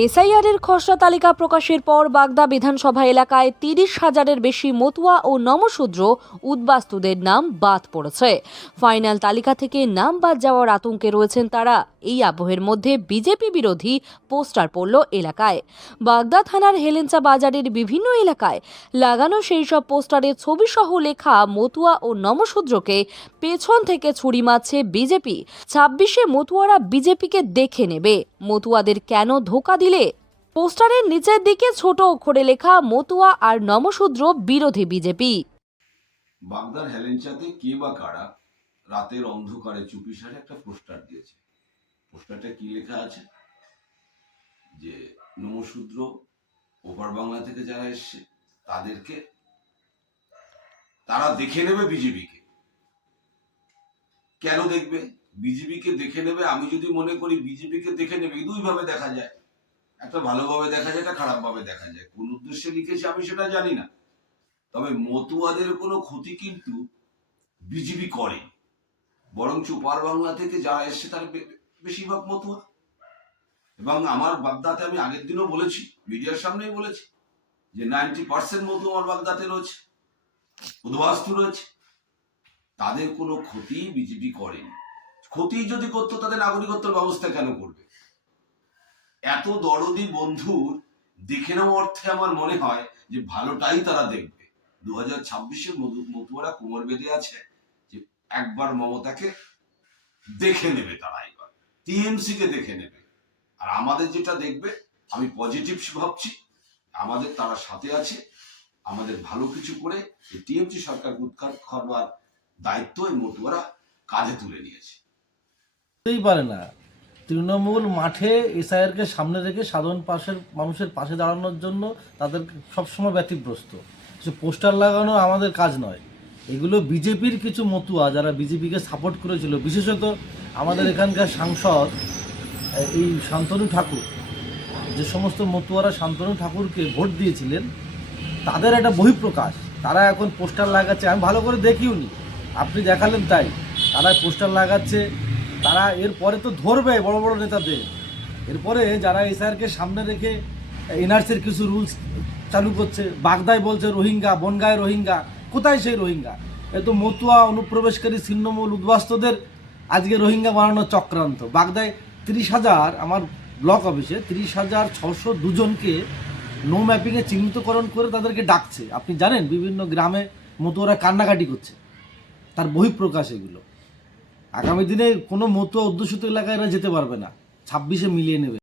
এসআইআরের খসড়া তালিকা প্রকাশের পর বাগদা বিধানসভা এলাকায় ৩০,০০০-এর বেশি মতুয়া ও নমশূদ্র উদ্বাস্তুদের নাম বাদ পড়েছে। ফাইনাল তালিকা থেকে নাম বাদ যাওয়ার আতঙ্কে রয়েছেন তারা। এই আবহের মধ্যে বিজেপি বিরোধী পোস্টার পড়ল এলাকায়। বাগদা থানার হেলেঞ্চা বাজারের বিভিন্ন এলাকায় লাগানো সেই সব পোস্টারে ছবিসহ লেখা মতুয়া ও নমশূদ্রকে পেছন থেকে ছুরি মারছে বিজেপি। ২৬শে মতুয়ারা বিজেপিকে দেখে নেবে। মতুয়াদের কেন ধোঁকা দিলে? পোস্টারের নিচের দিকে ছোট অক্ষরে লেখা মতুয়া আর নমশূদ্র বিরোধী বিজেপি। বাগদার হেলেঞ্চাতে কে বা কারা রাতের অন্ধকারে চুপিসারে একটা পোস্টার দিয়েছে। পোস্টারটা কি লেখা আছে? যে নমশূদ্র ওপার বাংলা থেকে যারা এসছে তাদেরকে তারা দেখে নেবে বিজেপিকে। কেন দেখবে? বিজেপিকে দেখে নেবে। আমি যদি মনে করি বিজেপিকে দেখে নেবে, দুই ভাবে দেখা যায়, একটা ভালোভাবে দেখা যায়, একটা খারাপ ভাবে দেখা যায়। কোন উদ্দেশ্যে লিখেছে আমি সেটা জানি না, তবে মতুয়াদের কোনো ক্ষতি কিন্তু বিজেপি করে, বরঞ্চ ওপার বাংলা থেকে যারা এসছে তার বেশিরভাগ মতুয়া। এবং আমার বাগদাতে আমি আগের দিনও বলেছি, মিডিয়ার সামনেই বলেছি যে 90% মতুয়া আমার বাগদাতে রয়েছে, উদ্বাস্তু রয়েছে। তাদের কোনো ক্ষতি বিজেপি করেনি। ক্ষতি যদি করতো তাদের নাগরিকত্বের ব্যবস্থা কেন করবে? এত দরদি বন্ধুর দেখে নেওয়া অর্থে আমার মনে হয় যে ভালোটাই তারা দেখবে। 2026-এর মতুয়ারা কোমর বেঁধে আছে যে একবার মমতাকে দেখে নেবে, তারা এবার টিএমসি কে দেখে নেবে। আর আমাদের যেটা দেখবে, আমি পজিটিভ ভাবছি, আমাদের তারা সাথে আছে। আমাদের ভালো কিছু করে এই টিএমসি সরকার উৎখাত করবার দায়িত্ব এই মতুয়ারা কাঁধে তুলে নিয়েছে। হতেই পারে না। তৃণমূল মাঠে এসআইআরকে সামনে রেখে সাধারণ মানুষের পাশে দাঁড়ানোর জন্য তাদের সবসময় ব্যতিব্যস্ত। পোস্টার লাগানো আমাদের কাজ নয়। এগুলো বিজেপির কিছু মতুয়া যারা বিজেপিকে সাপোর্ট করেছিল, বিশেষত আমাদের এখানকার সাংসদ এই শান্তনু ঠাকুর, যে সমস্ত মতুয়ারা শান্তনু ঠাকুরকে ভোট দিয়েছিলেন তাদের একটা বহিঃপ্রকাশ। তারা এখন পোস্টার লাগাচ্ছে, আমি ভালো করে দেখিও নি, আপনি দেখালেন তাই। তারা পোস্টার লাগাচ্ছে, তারা এরপরে তো ধরবে বড় বড় নেতাদের। এরপরে যারা এসআইআরকে সামনে রেখে এনআরসির কিছু রুলস চালু করছে, বাগদায় বলছে রোহিঙ্গা, বনগাঁয় রোহিঙ্গা। কোথায় সেই রোহিঙ্গা? এ তো মতুয়া অনুপ্রবেশকারী ছিন্নমূল উদ্বাস্তুদের আজকে রোহিঙ্গা বানানোর চক্রান্ত। বাগদায় 30,000, আমার ব্লক অফিসে 30,602 জনকে নো ম্যাপিংয়ে চিহ্নিতকরণ করে তাদেরকে ডাকছে। আপনি জানেন বিভিন্ন গ্রামে মতুয়ারা কান্নাকাটি করছে, তার বহিঃপ্রকাশ এগুলো। আগামী দিনে কোনো মতুয়া অধ্যুষিত এলাকায় এরা যেতে পারবে না, 26-এ মিলিয়ে নেবে।